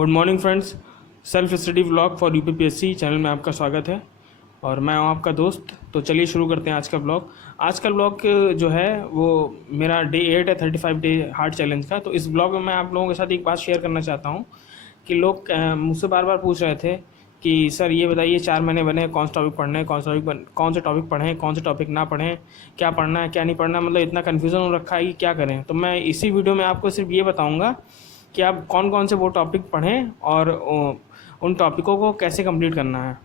Good morning friends. Self study vlog for UPPSC channel में आपका स्वागत है और मैं हूं आपका दोस्त। तो चलिए शुरू करते हैं आज का ब्लॉग। आज का ब्लॉग जो है वो मेरा डे 8 है 35 डे हार्ड चैलेंज का। तो इस ब्लॉग में मैं आप लोगों के साथ एक बात शेयर करना चाहता हूं कि लोग मुझसे बार बार पूछ रहे थे कि सर ये बताइए 4 महीने बने, कौन सा टॉपिक पढ़ना है, कौन से टॉपिक पढ़ें, कौन से टॉपिक ना पढ़ें, क्या पढ़ना है क्या नहीं पढ़ना, मतलब इतना कन्फ्यूज़न हो रखा है कि क्या करें। तो मैं इसी वीडियो में आपको सिर्फ ये बताऊँगा कि आप कौन कौन से वो टॉपिक पढ़ें और उन टॉपिकों को कैसे कंप्लीट करना है।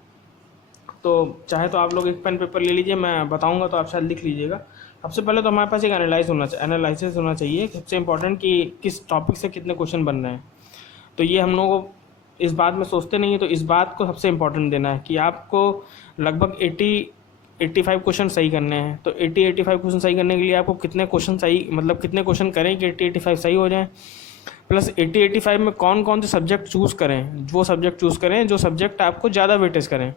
तो चाहे तो आप लोग एक पेन पेपर ले लीजिए, मैं बताऊंगा तो आप शायद लिख लीजिएगा। सबसे पहले तो हमारे पास एक एनालिसिस होना चाहिए सबसे इम्पोर्टेंट कि किस टॉपिक से कितने क्वेश्चन बन रहे हैं। तो ये हम लोगों को इस बात में सोचते नहीं है, तो इस बात को सबसे इम्पोर्टेंट देना है कि आपको लगभग 85 क्वेश्चन सही करने हैं। तो 85 क्वेश्चन सही करने के लिए आपको कितने क्वेश्चन सही, मतलब कितने क्वेश्चन करें कि 85 सही हो जाएँ, प्लस 85 में कौन कौन से सब्जेक्ट चूज़ करें, वो सब्जेक्ट चूज़ करें जो सब्जेक्ट आपको ज़्यादा वेटेज करें।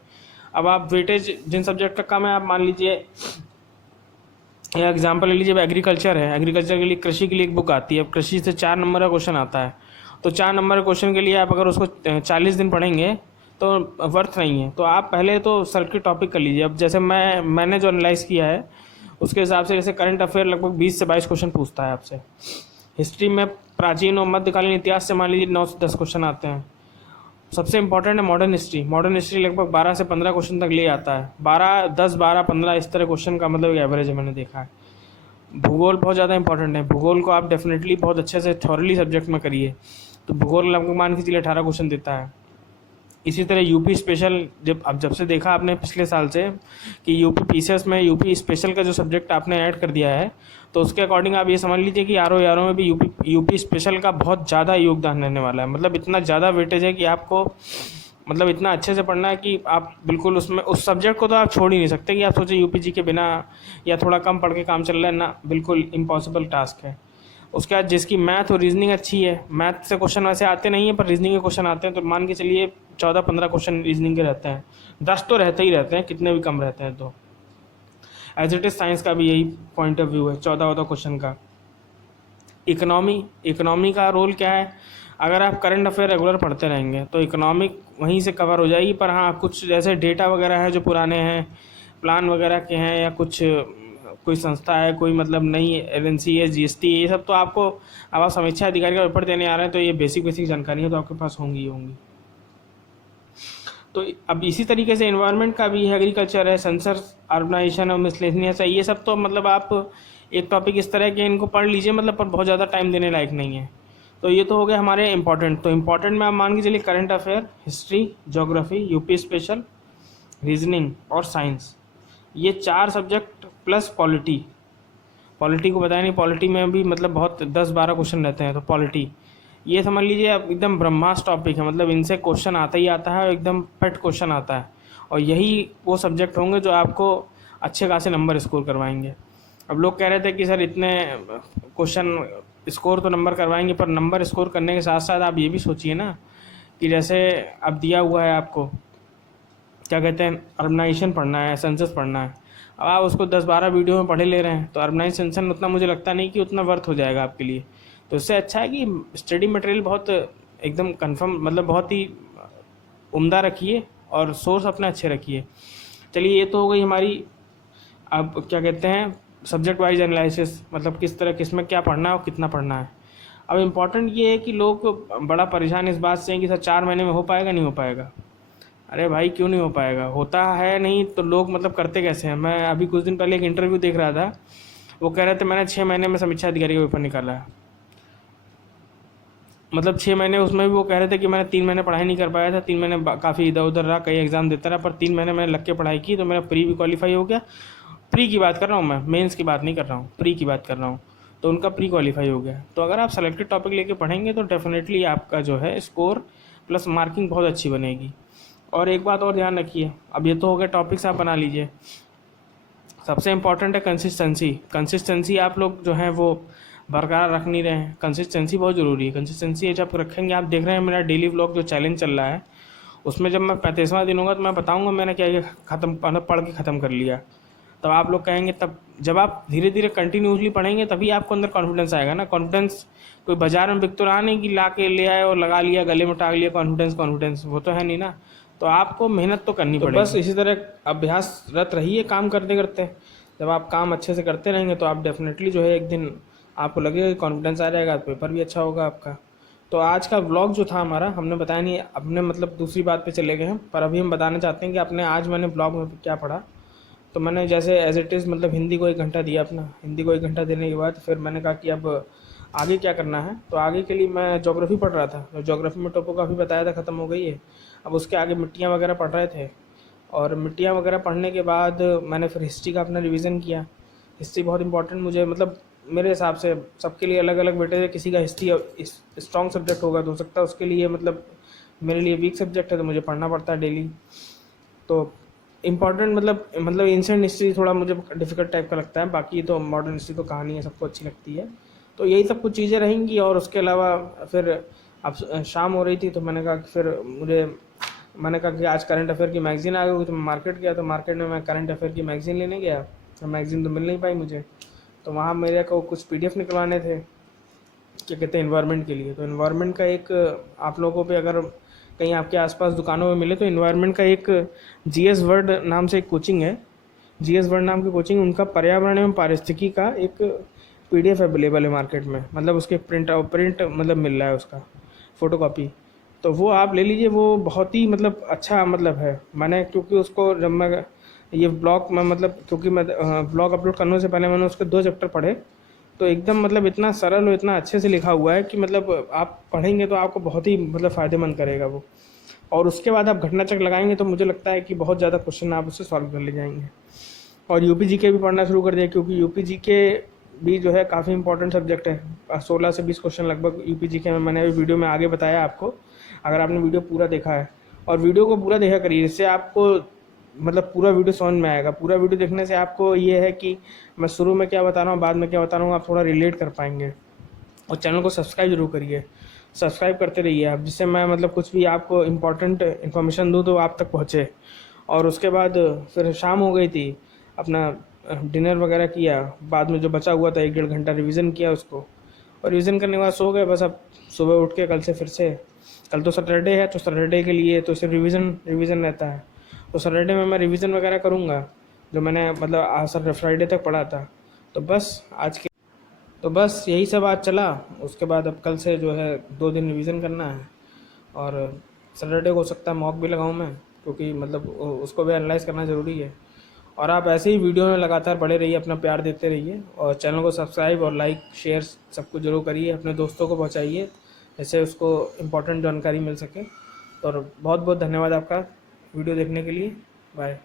अब आप वेटेज जिन सब्जेक्ट का कम है, आप मान लीजिए एग्जांपल ले लीजिए, एग्रीकल्चर है, एग्रीकल्चर के लिए कृषि के लिए एक बुक आती है। अब कृषि से 4 नंबर का क्वेश्चन आता है, तो 4 नंबर के क्वेश्चन के लिए आप अगर उसको 40 दिन पढ़ेंगे तो वर्थ नहीं है। तो आप पहले तो सर्किट टॉपिक कर लीजिए। अब जैसे मैंने जो एनालाइज़ किया है उसके हिसाब से जैसे करंट अफेयर लगभग 20 से 22 क्वेश्चन पूछता है आपसे। हिस्ट्री में प्राचीन और मध्यकालीन इतिहास से मान लीजिए 9 से 10 क्वेश्चन आते हैं। सबसे इंपॉर्टेंट है मॉडर्न हिस्ट्री लगभग 12 से 15 क्वेश्चन तक ले आता है। 10, 12, 15 इस तरह क्वेश्चन का मतलब एक एवरेज है, मैंने देखा है। भूगोल बहुत ज़्यादा इंपॉर्टेंट है। भूगोल को आप डेफिनेटली बहुत अच्छे से थॉरली सब्जेक्ट में करिए। तो भूगोल लगभग मान के चलिए 18 क्वेश्चन देता है। इसी तरह यूपी स्पेशल, जब से देखा आपने पिछले साल से कि यूपी पीसीएस में यूपी स्पेशल का जो सब्जेक्ट आपने ऐड कर दिया है, तो उसके अकॉर्डिंग आप ये समझ लीजिए कि आरओ में भी यूपी स्पेशल का बहुत ज़्यादा योगदान रहने वाला है। मतलब इतना ज़्यादा वेटेज है कि आपको मतलब इतना अच्छे से पढ़ना है कि आप बिल्कुल उसमें उस सब्जेक्ट को तो आप छोड़ ही नहीं सकते कि आप सोचें यूपीजी के बिना या थोड़ा कम पढ़ के काम चल रहा है ना, बिल्कुल इम्पॉसिबल टास्क है। उसके बाद जिसकी मैथ और रीजनिंग अच्छी है, मैथ से क्वेश्चन वैसे आते नहीं हैं पर रीजनिंग के क्वेश्चन आते हैं, तो मान के चलिए 14-15 क्वेश्चन रीजनिंग के रहते हैं। 10 तो रहते ही रहते हैं, कितने भी कम रहते हैं। तो एज इट इज़ साइंस का भी यही पॉइंट ऑफ व्यू है, 14 क्वेश्चन का। इकोनॉमी का रोल क्या है? अगर आप करंट अफेयर रेगुलर पढ़ते रहेंगे तो इकोनॉमिक वहीं से कवर हो जाएगी। पर हाँ, कुछ जैसे डेटा वगैरह है जो पुराने हैं, प्लान वगैरह के हैं, या कुछ कोई संस्था है, कोई मतलब नई एजेंसी है, जीएसटी, ये सब तो आपको, अब आप समीक्षा अधिकारी का पेपर देने आ रहे हैं तो ये बेसिक जानकारी है तो आपके पास होंगी। तो अब इसी तरीके से एनवायरनमेंट का भी है, एग्रीकल्चर है, सेंसस, अर्बनाइजेशन और मिसलेनियस है। ये सब तो मतलब आप एक टॉपिक इस तरह के इनको पढ़ लीजिए, मतलब पर बहुत ज़्यादा टाइम देने लायक नहीं है। तो ये तो हो गया हमारे इंपॉर्टेंट। तो इंपॉर्टेंट में आप मान के चलिए current affair, history, geography, UP special, reasoning और साइंस, ये 4 सब्जेक्ट प्लस पॉलिटी को बताया नहीं, पॉलिटी में भी मतलब बहुत 10-12 क्वेश्चन रहते हैं। तो पॉलिटी ये समझ लीजिए अब एकदम ब्रह्मास्त्र टॉपिक है, मतलब इनसे क्वेश्चन आता ही आता है और एकदम पेट क्वेश्चन आता है। और यही वो सब्जेक्ट होंगे जो आपको अच्छे खासे नंबर स्कोर करवाएंगे। अब लोग कह रहे थे कि सर इतने क्वेश्चन स्कोर तो नंबर करवाएंगे, पर नंबर स्कोर करने के साथ साथ आप ये भी सोचिए ना कि जैसे अब दिया हुआ है आपको, क्या कहते हैं, अर्बनाइजेशन पढ़ना है, सेंसस पढ़ना है। अब आप उसको 10-12 वीडियो में पढ़े ले रहे हैं, तो अर्बनाइजेशन उतना मुझे लगता नहीं कि उतना वर्थ हो जाएगा आपके लिए। तो इससे अच्छा है कि स्टडी मटेरियल बहुत एकदम कंफर्म, मतलब बहुत ही उम्दा रखिए और सोर्स अपने अच्छे रखिए। चलिए, ये तो हो गई हमारी, अब क्या कहते हैं, सब्जेक्ट वाइज एनालिसिस, मतलब किस तरह किस में क्या पढ़ना है और कितना पढ़ना है। अब इम्पॉर्टेंट ये है कि लोग बड़ा परेशान इस बात से हैं कि सर 4 महीने में हो पाएगा, नहीं हो पाएगा। अरे भाई क्यों नहीं हो पाएगा, होता है नहीं तो लोग मतलब करते कैसे हैं। मैं अभी कुछ दिन पहले एक इंटरव्यू देख रहा था, वो कह रहे थे मैंने 6 महीने में समीक्षा अधिकारी का पेपर निकाला है। मतलब 6 महीने, उसमें भी वो कह रहे थे कि मैंने 3 महीने पढ़ाई नहीं कर पाया था, 3 महीने काफ़ी इधर उधर रहा, कई एग्ज़ाम देता रहा, पर 3 महीने मैंने लग के पढ़ाई की तो मेरा प्री भी क्वालिफाई हो गया। प्री की बात कर रहा हूँ मैं, मेंस की बात नहीं कर रहा हूँ, प्री की बात कर रहा हूँ। तो उनका प्री क्वालिफाई हो गया। तो अगर आप सेलेक्टेड टॉपिक लेके पढ़ेंगे तो डेफिनेटली आपका जो है स्कोर प्लस मार्किंग बहुत अच्छी बनेगी। और एक बात और ध्यान रखिए, अब ये तो हो गया टॉपिक्स आप बना लीजिए, सबसे इम्पॉर्टेंट है कंसिस्टेंसी आप लोग जो है वो बरकरार रख नहीं रहे हैं। कंसिस्टेंसी बहुत ज़रूरी है। कंसिस्टेंसी जब रखेंगे, आप देख रहे हैं मेरा डेली व्लॉग जो चैलेंज चल रहा है, उसमें जब मैं 35वां दिन होगा तो मैं बताऊंगा मैंने क्या क्या पढ़ के ख़त्म कर लिया। तब आप लोग कहेंगे, तब जब आप धीरे धीरे कंटिन्यूसली पढ़ेंगे तभी आपको अंदर कॉन्फिडेंस आएगा ना। कॉन्फिडेंस कोई बाजार में बिक तो रहा नहीं कि ला के ले आए और लगा लिया, गले में टांग लिया, कॉन्फिडेंस कॉन्फिडेंस, वो तो है नहीं ना। तो आपको मेहनत तो करनी पड़ेगी। बस इसी तरह अभ्यासरत रहिए काम करते करते। जब आप काम अच्छे से करते रहेंगे तो आप डेफिनेटली जो है एक दिन आपको लगेगा कि कॉन्फिडेंस आ जाएगा, पेपर भी अच्छा होगा आपका। तो आज का व्लॉग जो था हमारा, हमने बताया नहीं, अपने मतलब दूसरी बात पे चले गए हैं, पर अभी हम बताना चाहते हैं कि अपने आज मैंने व्लॉग में क्या पढ़ा। तो मैंने जैसे एज इट इज़ मतलब हिंदी को 1 घंटा दिया अपना। हिंदी को 1 घंटा देने के बाद फिर मैंने कहा कि अब आगे क्या करना है। तो आगे के लिए मैं ज्योग्राफी पढ़ रहा था, तो ज्योग्राफी में टोपोग्राफी बताया था ख़त्म हो गई है। अब उसके आगे मिट्टियाँ वगैरह पढ़ रहे थे, और मिट्टियाँ वगैरह पढ़ने के बाद मैंने फिर हिस्ट्री का अपना रिवीजन किया। हिस्ट्री बहुत इंपॉर्टेंट मुझे, मतलब मेरे हिसाब से सबके लिए अलग अलग बेटे, किसी का हिस्ट्री स्ट्रॉन्ग सब्जेक्ट होगा तो हो सकता है उसके लिए मतलब मेरे लिए वीक सब्जेक्ट है, तो मुझे पढ़ना पड़ता है डेली। तो इम्पॉर्टेंट मतलब एंशिएंट हिस्ट्री थोड़ा मुझे डिफ़िकल्ट टाइप का लगता है, बाकी तो मॉडर्न हिस्ट्री तो कहानी है, सबको अच्छी लगती है। तो यही सब कुछ चीज़ें रहेंगी। और उसके अलावा फिर अब शाम हो रही थी, तो मैंने कहा कि मैंने कहा कि आज करंट अफेयर की मैगज़ीन आ गई, तो मैं मार्केट गया। तो मार्केट में मैं करंट अफेयर की मैगज़ीन लेने गया, तो मैगज़ीन तो मिल नहीं पाई मुझे। तो वहाँ मेरे को कुछ PDF निकलवाने थे, क्या कहते हैं, एनवायरनमेंट के लिए। तो एनवायरनमेंट का एक, आप लोगों पे अगर कहीं आपके आसपास दुकानों में मिले तो एनवायरनमेंट का एक GS वर्ड नाम से एक कोचिंग है, GS वर्ड नाम की कोचिंग, उनका पर्यावरण एवं पारिस्थितिकी का एक PDF अवेलेबल है मार्केट में, मतलब उसके प्रिंट मतलब मिल रहा है उसका फ़ोटोकॉपी। तो वो आप ले लीजिए, वो बहुत ही मतलब अच्छा मतलब है। मैंने क्योंकि उसको जब मैं ये ब्लॉग में मतलब क्योंकि मैं ब्लॉग अपलोड करने से पहले मैंने उसके 2 चैप्टर पढ़े, तो एकदम मतलब इतना सरल और इतना अच्छे से लिखा हुआ है कि मतलब आप पढ़ेंगे तो आपको बहुत ही मतलब फ़ायदेमंद करेगा वो। और उसके बाद आप घटना चक्र लगाएंगे तो मुझे लगता है कि बहुत ज़्यादा क्वेश्चन आप उससे सॉल्व कर ले जाएंगे। और UP GK भी पढ़ना शुरू कर दिया, क्योंकि UP GK भी जो है काफ़ी इंपॉर्टेंट सब्जेक्ट है। 16 से 20 क्वेश्चन लगभग UP GK में मैंने वीडियो में आगे बताया आपको, अगर आपने वीडियो पूरा देखा है। और वीडियो को पूरा देखा करिए, इससे आपको मतलब पूरा वीडियो समझ में आएगा। पूरा वीडियो देखने से आपको ये है कि मैं शुरू में क्या बता रहा हूँ, बाद में क्या बता रहा हूँ, आप थोड़ा रिलेट कर पाएंगे। और चैनल को सब्सक्राइब जरूर करिए, सब्सक्राइब करते रहिए आप, जिससे मैं मतलब कुछ भी आपको इम्पोर्टेंट इन्फॉर्मेशन दूँ तो आप तक पहुँचे। और उसके बाद फिर शाम हो गई थी, अपना डिनर वगैरह किया, बाद में जो बचा हुआ था 1-1.5 घंटा रिवीजन किया उसको, और रिवीजन करने के बाद सो गए। बस अब सुबह उठ के कल से फिर से, कल तो सैटरडे है, तो सैटरडे के लिए तो सिर्फ रिवीजन रहता है। तो सैटरडे में मैं रिवीजन वगैरह करूँगा, जो मैंने मतलब सर फ्राइडे तक पढ़ा था। तो बस यही सब आज चला। उसके बाद अब कल से जो है 2 दिन रिवीजन करना है, और सैटरडे को हो सकता है मॉक भी लगाऊं मैं, क्योंकि मतलब उसको भी एनालाइज करना ज़रूरी है। और आप ऐसे ही वीडियो में लगातार बड़े रहिए, अपना प्यार देते रहिए, और चैनल को सब्सक्राइब और लाइक शेयर सब कुछ जरूर करिए, अपने दोस्तों को पहुँचाइए, जिससे उसको इम्पोर्टेंट जानकारी मिल सके। और बहुत बहुत धन्यवाद आपका वीडियो देखने के लिए। बाय।